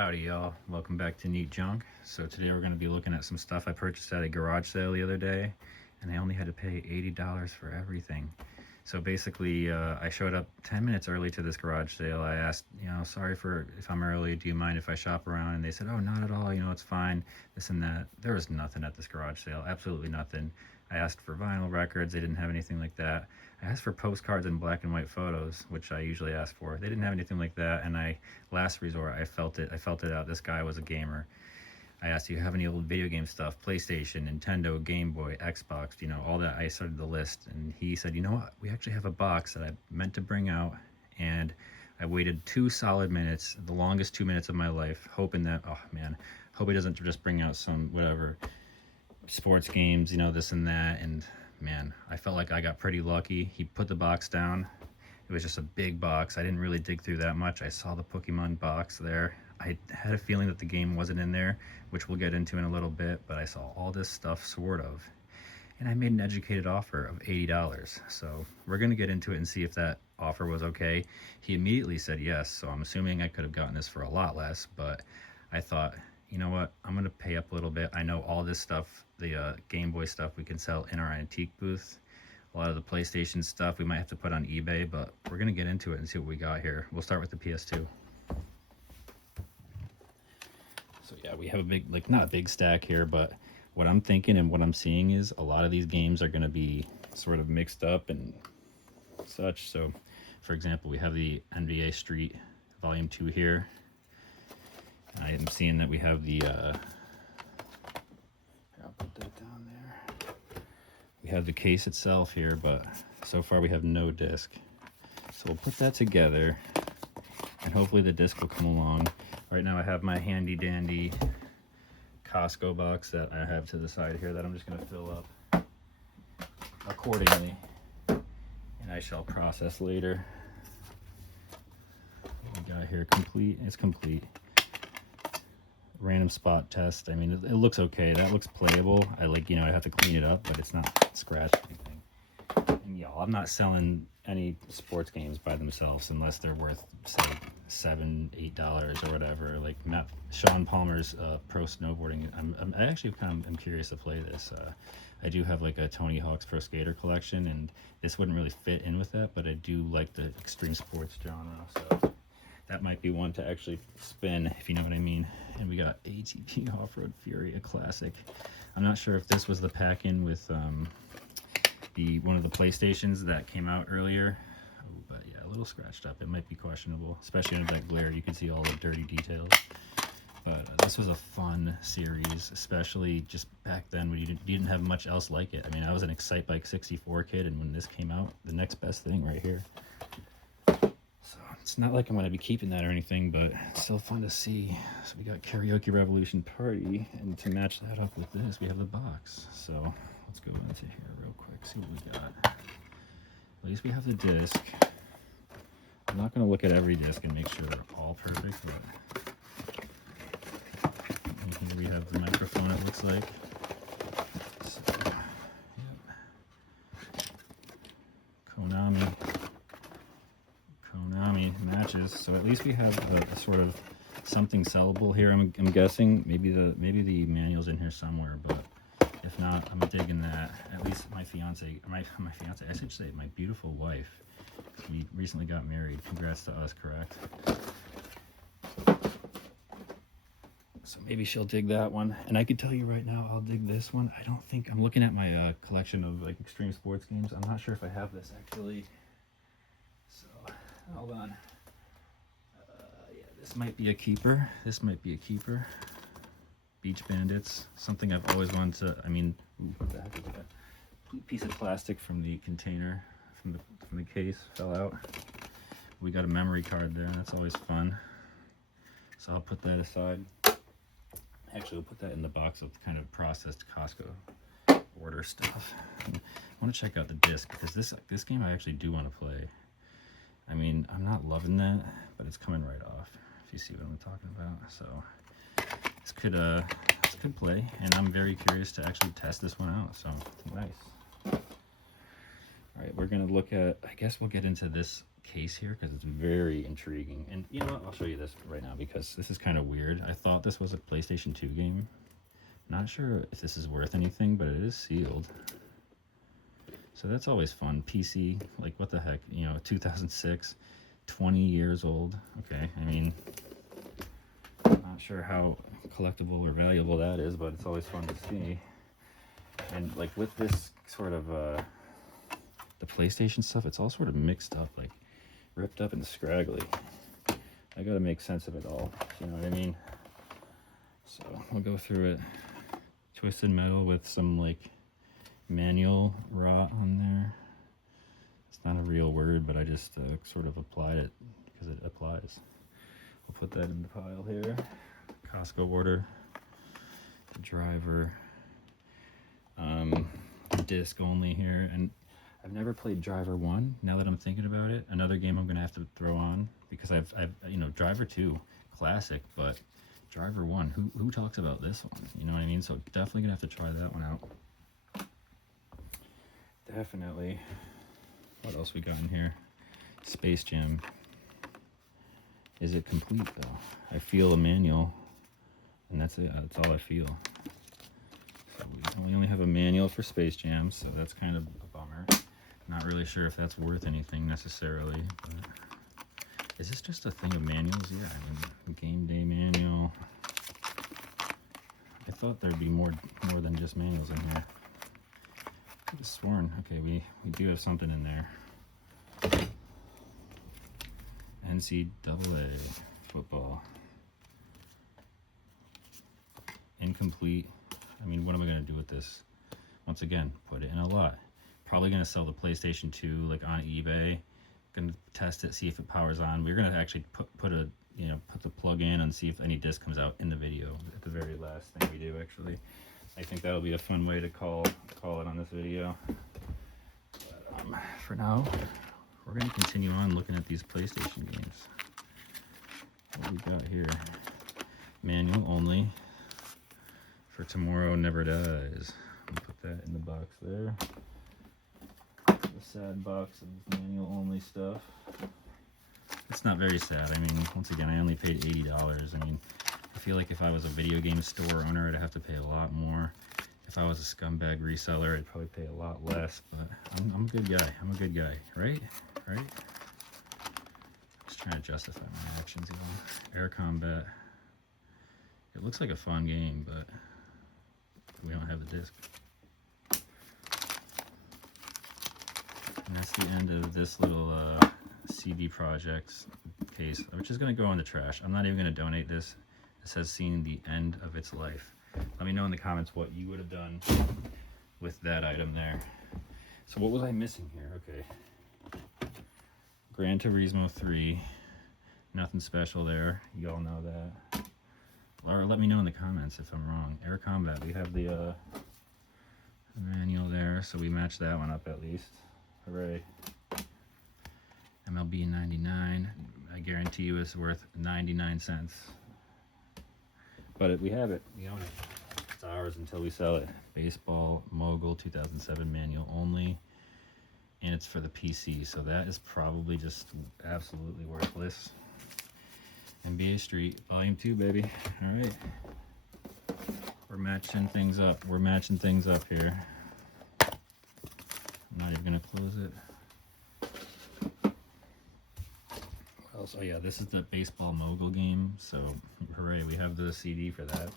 Howdy y'all, welcome back to Neat Junk. So today we're going to be looking at some stuff I purchased at a garage sale the other day, and I only had to pay $80 for everything. So basically I showed up 10 minutes early to this garage sale. I asked, sorry for if I'm early, do you mind if I shop around? And they said, oh, not at all, it's fine, this and that. There was nothing at this garage sale, absolutely nothing. I asked for vinyl records, they didn't have anything like that. I asked for postcards and black and white photos, which I usually ask for. They didn't have anything like that, and last resort, I felt it out. This guy was a gamer. I asked, do you have any old video game stuff? PlayStation, Nintendo, Game Boy, Xbox, all that. I started the list, and he said, you know what? We actually have a box that I meant to bring out, and I waited 2 solid minutes, the longest 2 minutes of my life, hoping that, oh man, hope he doesn't just bring out some, whatever, sports games, this and that, and man, I felt like I got pretty lucky. He put the box down. It was just a big box. I didn't really dig through that much. I saw the Pokemon box there. I had a feeling that the game wasn't in there, which we'll get into in a little bit, but I saw all this stuff sort of. And I made an educated offer of $80. So we're gonna get into it and see if that offer was okay. He immediately said yes, so I'm assuming I could have gotten this for a lot less, but I thought, you know what, I'm gonna pay up a little bit. I know all this stuff, the Game Boy stuff, we can sell in our antique booth. A lot of the PlayStation stuff we might have to put on eBay, but we're gonna get into it and see what we got here. We'll start with the PS2. So yeah, we have a big, not a big stack here, but what I'm thinking and what I'm seeing is a lot of these games are gonna be sort of mixed up and such. So for example, we have the NBA Street Volume 2 here. I am seeing that we have the I'll put that down there. We have the case itself here, but so far we have no disc. So we'll put that together and hopefully the disc will come along. Right now I have my handy dandy Costco box that I have to the side here that I'm just gonna fill up accordingly and I shall process later. What we got here complete, it's complete. Random spot test. I mean, it looks okay. That looks playable. I have to clean it up, but it's not scratched or anything. And y'all, I'm not selling any sports games by themselves unless they're worth, say, $7, $8 or whatever. Like Sean Palmer's Pro Snowboarding. I actually kind of am curious to play this. I do have like a Tony Hawk's Pro Skater collection, and this wouldn't really fit in with that, but I do like the extreme sports genre, so that might be one to actually spin, if you know what I mean. And we got ATV Off-Road Fury, a classic. I'm not sure if this was the pack-in with one of the PlayStations that came out earlier. Oh, but yeah, a little scratched up. It might be questionable, especially under that glare. You can see all the dirty details. But this was a fun series, especially just back then when you didn't have much else like it. I mean, I was an Excitebike 64 kid, and when this came out, the next best thing right here. It's not like I'm going to be keeping that or anything, but it's still fun to see. So we got Karaoke Revolution Party, and to match that up with this, we have the box. So let's go into here real quick, see what we got. At least we have the disc. I'm not going to look at every disc and make sure they're all perfect, but here we have the microphone, it looks like. So, yep. Konami matches, so at least we have a sort of something sellable here. I'm guessing maybe the manual's in here somewhere, but if not, I'm digging that. At least my fiance, I should say my beautiful wife, we recently got married. Congrats to us, correct? So maybe she'll dig that one, and I could tell you right now, I'll dig this one. I don't think, I'm looking at my collection of like extreme sports games. I'm not sure if I have this actually. So hold on. Yeah, this might be a keeper. Beach Bandits, something I've always wanted to. I mean, what the heck is that? Piece of plastic from the container, from the case, fell out. We got a memory card there. That's always fun. So I'll put that aside. Actually, we'll put that in the box of kind of processed Costco order stuff. I want to check out the disc because this game I actually do want to play. I mean, I'm not loving that, but it's coming right off, if you see what I'm talking about. So this could play, and I'm very curious to actually test this one out. So nice. All right, we're gonna look at, I guess we'll get into this case here because it's very intriguing. And you know what? I'll show you this right now because this is kind of weird. I thought this was a PlayStation 2 game. Not sure if this is worth anything, but it is sealed. So that's always fun. PC, like what the heck, you know, 2006, 20 years old. Okay, I mean, not sure how collectible or valuable that is, but it's always fun to see. And like with this sort of the PlayStation stuff, it's all sort of mixed up, like ripped up and scraggly. I gotta make sense of it all, you know what I mean? So we'll go through it. Twisted metal with some like manual rot on there. It's not a real word, but I just sort of applied it because it applies. We'll put that in the pile here. Costco order, the driver, disc only here, and I've never played Driver 1. Now that I'm thinking about it, another game I'm gonna have to throw on because I've you know, Driver 2, classic, but Driver 1, who talks about this one? You know what I mean? So definitely gonna have to try that one out. Definitely. What else we got in here? Space Jam. Is it complete though? I feel a manual, and that's it. That's all I feel. So we only have a manual for Space Jam, so that's kind of a bummer. Not really sure if that's worth anything necessarily. But is this just a thing of manuals? Yeah, I mean, game day manual. I thought there'd be more than just manuals in here. I could have sworn. Okay, we do have something in there. NCAA football. Incomplete. I mean, what am I going to do with this? Once again, put it in a lot. Probably going to sell the PlayStation 2 like on eBay. Going to test it, see if it powers on. We're going to actually put the plug in and see if any disc comes out in the video at the very last thing we do. Actually, I think that'll be a fun way to call it on this video. But, for now, we're going to continue on looking at these PlayStation games. What we got here? Manual only. For Tomorrow Never Dies. I'll put that in the box there. The sad box of manual only stuff. It's not very sad. I mean, once again, I only paid $80. I mean, I feel like if I was a video game store owner, I'd have to pay a lot more. If I was a scumbag reseller, I'd probably pay a lot less. But I'm a good guy. I'm a good guy, right? Right? Just trying to justify my actions. Air Combat. It looks like a fun game, but we don't have the disc. And that's the end of this little CD Projekt case, which is going to go in the trash. I'm not even going to donate this. It says seeing the end of its life. Let me know in the comments what you would have done with that item there. So what was I missing here? Okay. Gran Turismo 3. Nothing special there. You all know that. Or let me know in the comments if I'm wrong. Air Combat, we have the manual there, so we match that one up at least. Hooray. MLB 99, I guarantee you it's worth 99 cents. But we have it, we own it. It's ours until we sell it. Baseball Mogul 2007 manual only, and it's for the PC, so that is probably just absolutely worthless. NBA Street, Volume 2, baby. All right. We're matching things up. We're matching things up here. I'm not even going to close it. What else? Oh, yeah, this is the Baseball Mogul game. So, hooray, we have the CD for that.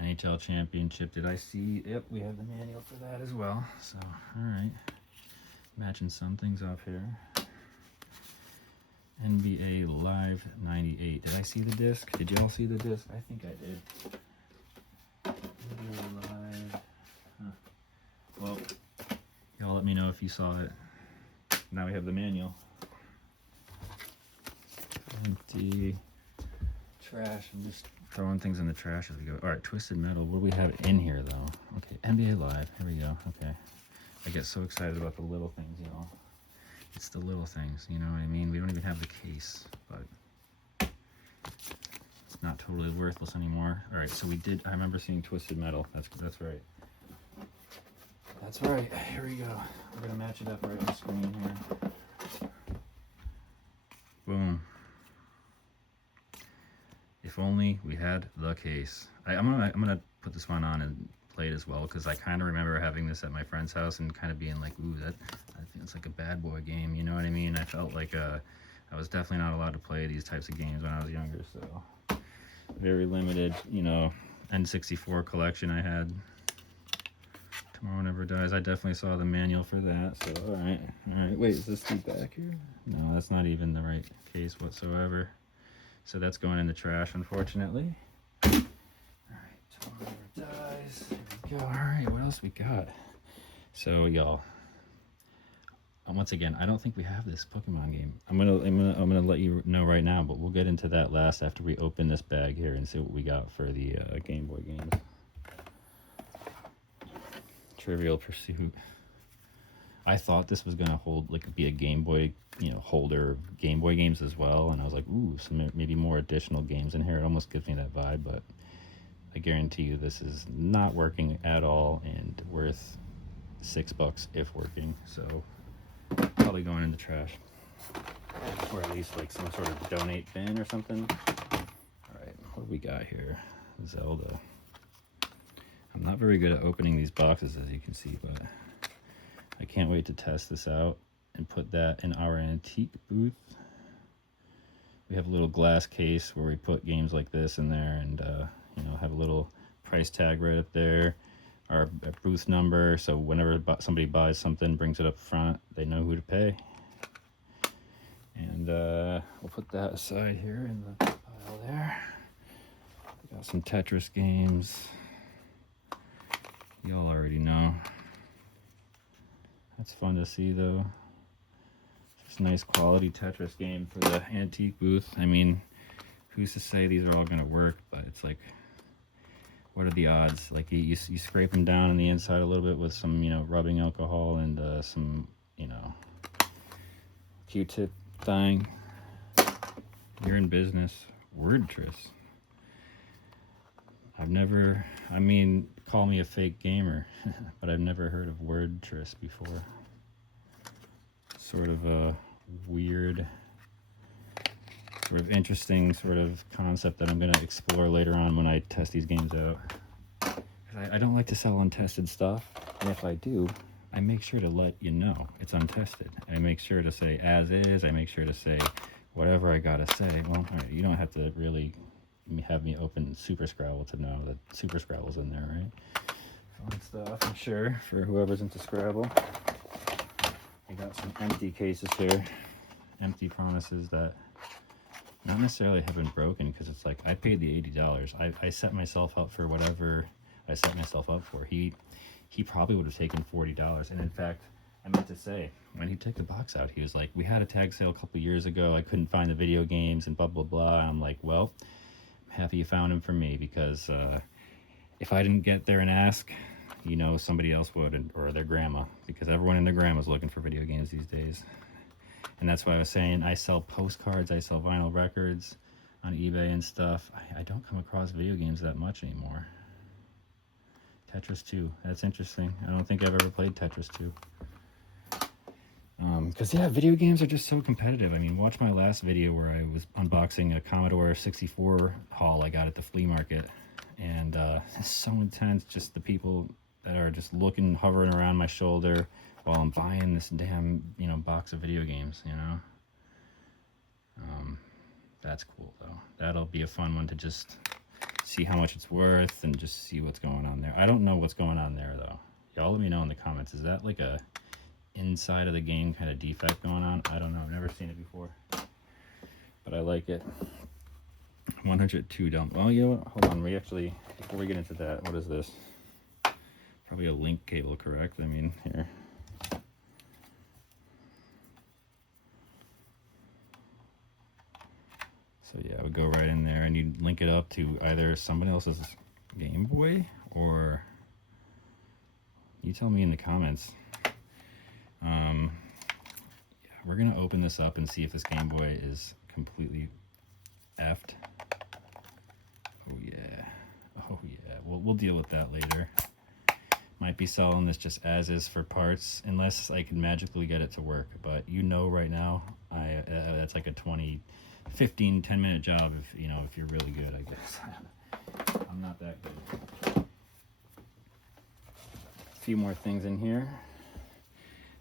NHL Championship. Did I see? Yep, we have the manual for that as well. So, all right. Matching some things up here. NBA Live 98. Did I see the disc? Did y'all see the disc? I think I did. NBA Live. Huh. Well, y'all let me know if you saw it. Now we have the manual. Empty. Trash. I'm just throwing things in the trash as we go. Alright, Twisted Metal. What do we have in here, though? Okay, NBA Live. Here we go. Okay. I get so excited about the little things, you know. It's the little things, you know what I mean? We don't even have the case, but it's not totally worthless anymore. All right, so we did, I remember seeing Twisted Metal. That's right. That's right. Here we go. We're going to match it up right on the screen here. If only we had the case. I'm gonna put this one on and play it as well, because I kind of remember having this at my friend's house and kind of being like, ooh, that feels like a bad boy game. You know what I mean? I felt like I was definitely not allowed to play these types of games when I was younger. So very limited, you know, N64 collection I had. Tomorrow Never Dies. I definitely saw the manual for that. So all right. Wait, is this the back here? No, that's not even the right case whatsoever. So that's going in the trash, unfortunately. All right, Tomorrow Never Dies. Here we go. All right, what else we got? So y'all, once again, I don't think we have this Pokemon game. I'm gonna let you know right now, but we'll get into that last after we open this bag here and see what we got for the Game Boy games. Trivial Pursuit. I thought this was gonna hold, like, be a Game Boy, you know, holder of Game Boy games as well, and I was like, ooh, some maybe more additional games in here. It almost gives me that vibe, but I guarantee you this is not working at all and worth $6 if working. So probably going in the trash, or at least like some sort of donate bin or something. All right, what do we got here? Zelda. I'm not very good at opening these boxes, as you can see, but I can't wait to test this out and put that in our antique booth. We have a little glass case where we put games like this in there, and you know, have a little price tag right up there, our booth number, so whenever somebody buys something, brings it up front, they know who to pay. And we'll put that aside here in the pile there. We got some Tetris games. Y'all already know. That's fun to see, though. Just nice quality Tetris game for the antique booth. I mean, who's to say these are all gonna work, but it's like, what are the odds? Like, you scrape them down on the inside a little bit with some, you know, rubbing alcohol and some, you know, Q-tip thing. You're in business. Wordtris. I mean, call me a fake gamer, but I've never heard of Wordtris before. Sort of a weird, sort of interesting sort of concept that I'm going to explore later on when I test these games out. I don't like to sell untested stuff, and if I do, I make sure to let you know it's untested. I make sure to say as is. I make sure to say whatever I gotta say. Well, all right, you don't have to really have me open Super Scrabble to know that Super Scrabble's in there, right? Fun stuff, I'm sure, for whoever's into Scrabble. I got some empty cases here. Empty promises that not necessarily have been broken, because it's like, I paid the $80. I set myself up for whatever I set myself up for. He probably would have taken $40. And in fact, I meant to say, when he took the box out, he was like, we had a tag sale a couple years ago. I couldn't find the video games and blah, blah, blah. And I'm like, well, I'm happy you found them for me, because if I didn't get there and ask, you know, somebody else would, or their grandma, because everyone and their grandma's looking for video games these days. And that's why I was saying, I sell postcards, I sell vinyl records on eBay and stuff. I don't come across video games that much anymore. Tetris 2, that's interesting. I don't think I've ever played Tetris 2. Because, yeah, video games are just so competitive. I mean, watch my last video where I was unboxing a Commodore 64 haul I got at the flea market. And it's so intense, just the people that are just looking, hovering around my shoulder while I'm buying this damn, you know, box of video games, you know? That's cool, though. That'll be a fun one to just see how much it's worth and just see what's going on there. I don't know what's going on there, though. Y'all let me know in the comments. Is that like a inside of the game kind of defect going on? I don't know. I've never seen it before. But I like it. 102 down. Well, you know what? Hold on. We actually, before we get into that, what is this? Probably a link cable, correct? I mean, here. So yeah, I would go right in there and you'd link it up to either somebody else's Game Boy, or you tell me in the comments. Yeah, we're gonna open this up and see if this Game Boy is completely effed. Oh yeah, oh yeah. We'll deal with that later. Might be selling this just as is for parts, unless I can magically get it to work. But you know, right now, that's like a $20 10 minute job if, you know, if you're really good, I guess. I'm not that good. A few more things in here.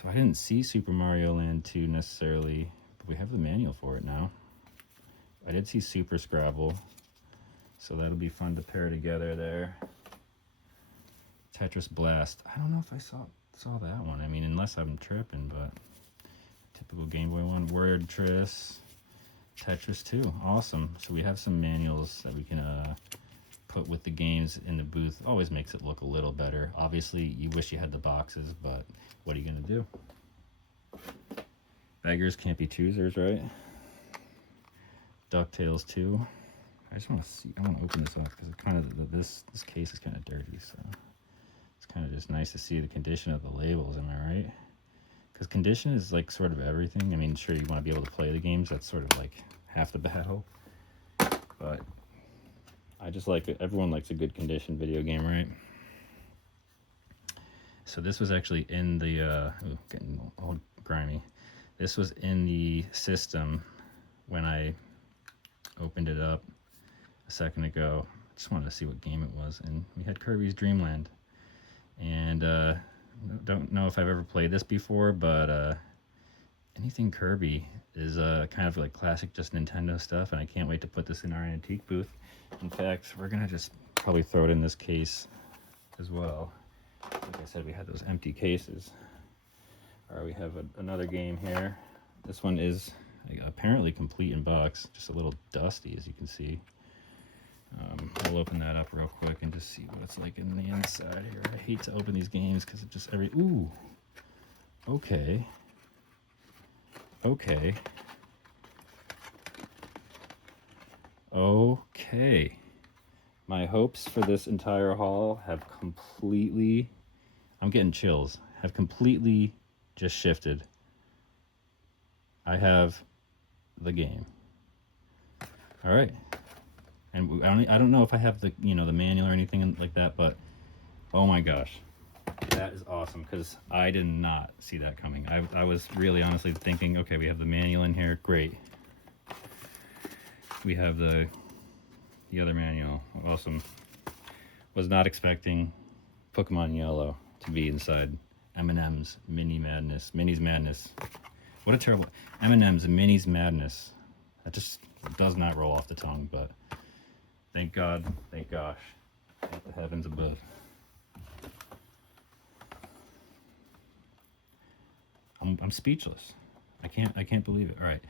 So I didn't see Super Mario Land 2 necessarily, but we have the manual for it now. I did see Super Scrabble, so that'll be fun to pair together there. Tetris Blast. I don't know if I saw that one. I mean, unless I'm tripping, but typical Game Boy one. Word Tris. Tetris 2. Awesome. So we have some manuals that we can put with the games in the booth. Always makes it look a little better. Obviously, you wish you had the boxes, but what are you going to do? Beggars can't be choosers, right? DuckTales 2. I just want to see. I want to open this up because it kind of this case is kind of dirty, so it's kind of just nice to see the condition of the labels. Am I right? Because condition is like sort of everything. I mean, sure, you want to be able to play the games. That's sort of like half the battle. But I just like it. Everyone likes a good condition video game, right? So this was actually in the getting all grimy. This was in the system when I opened it up a second ago. Just wanted to see what game it was, and we had Kirby's Dream Land. And don't know if I've ever played this before, but anything Kirby is kind of like classic, just Nintendo stuff, and I can't wait to put this in our antique booth. In fact, we're gonna just probably throw it in this case as well. Like I said, we had those empty cases. All right, we have another game here. This one is apparently complete in box, just a little dusty, as you can see. I'll open that up real quick and just see what it's like in the inside here. I hate to open these games because it just ooh, okay, okay, okay. My hopes for this entire haul have completely, I'm getting chills, have completely just shifted. I have the game. All right. And I don't know if I have the, you know, the manual or anything like that, but oh my gosh, that is awesome, because I did not see that coming. I was really honestly thinking, okay, we have the manual in here, great. We have the other manual, awesome. Was not expecting Pokemon Yellow to be inside M&M's Minis Madness. What a terrible, M&M's Minis Madness. That just does not roll off the tongue, but thank God, thank gosh, thank the heavens above. I'm speechless. I can't believe it. All right,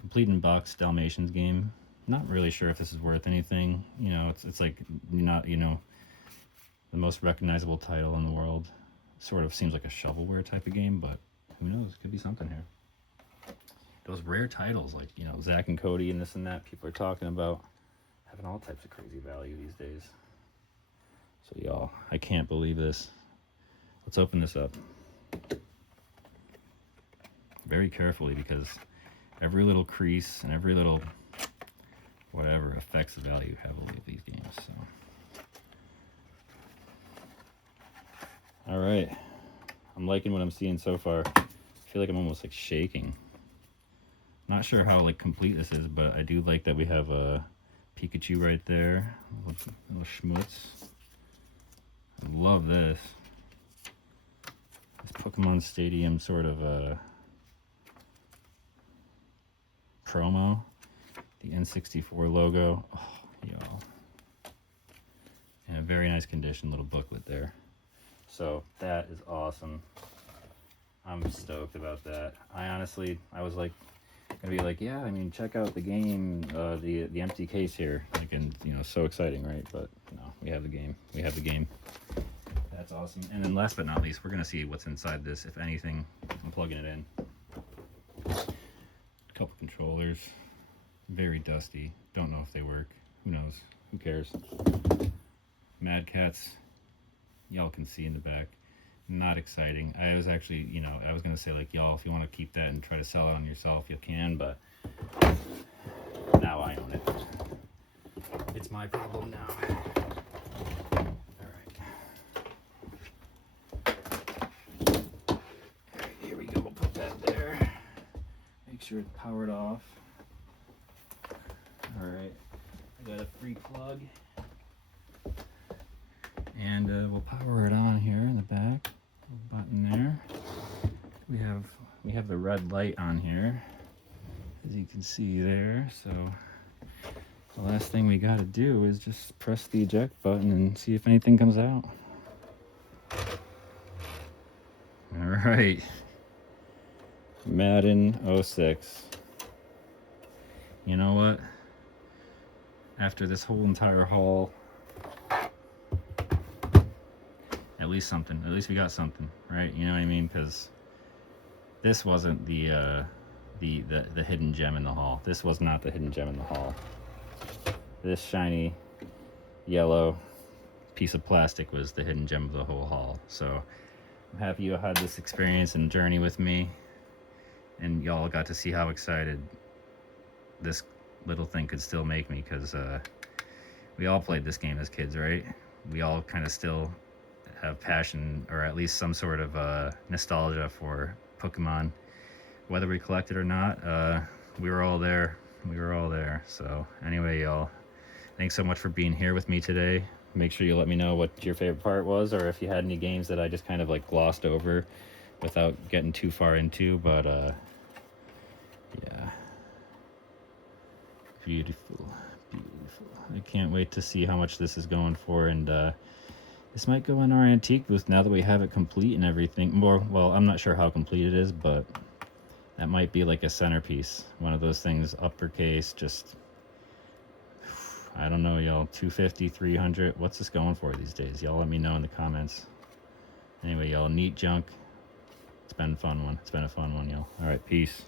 complete in box Dalmatians game. Not really sure if this is worth anything. You know, it's like not, you know, the most recognizable title in the world. Sort of seems like a shovelware type of game, but who knows? Could be something here. Those rare titles, like, you know, Zack and Cody and this and that, people are talking about having all types of crazy value these days. So y'all, I can't believe this. Let's open this up very carefully, because every little crease and every little whatever affects the value heavily of these games. So, all right, I'm liking what I'm seeing so far. I feel like I'm almost like shaking. Not sure how like complete this is, but I do like that we have a Pikachu right there, little schmutz. I love this. This Pokemon Stadium sort of promo. The N64 logo. Oh, y'all. And a very nice condition little booklet there. So that is awesome. I'm stoked about that. I was like, gonna be like, yeah, I mean, check out the game, the empty case here. Like, and you know, so exciting, right? But no, we have the game. We have the game. That's awesome. And then last but not least, we're gonna see what's inside this, if anything. I'm plugging it in. A couple controllers. Very dusty. Don't know if they work. Who knows? Who cares? Mad Catz. Y'all can see in the back. Not exciting. I was actually, you know, I was going to say, like, y'all, if you want to keep that and try to sell it on yourself, you can, but now I own it. It's my problem now. All right, here we go. We'll put that there. Make sure it's powered off. a free plug. And we'll power it on here in the back. Little button there. We have the red light on here, as you can see there. So the last thing we got to do is just press the eject button and see if anything comes out. All right, Madden 06. You know what? After this whole entire haul, at least something. At least we got something, right? You know what I mean? Because this wasn't the hidden gem in the haul. This was not the hidden gem in the haul. This shiny yellow piece of plastic was the hidden gem of the whole haul. So I'm happy you had this experience and journey with me, and y'all got to see how excited this little thing could still make me, because we all played this game as kids, right? We all kind of still have passion, or at least some sort of nostalgia for Pokemon. Whether we collected or not, we were all there. We were all there. So anyway, y'all, thanks so much for being here with me today. Make sure you let me know what your favorite part was, or if you had any games that I just kind of like glossed over without getting too far into. But yeah, beautiful, beautiful. I can't wait to see how much this is going for, and this might go in our antique booth now that we have it complete and everything. More, well, I'm not sure how complete it is, but that might be like a centerpiece. One of those things, uppercase, just, I don't know, y'all, 250, 300. What's this going for these days? Y'all let me know in the comments. Anyway, y'all, neat junk. It's been a fun one. It's been a fun one, y'all. All right, peace.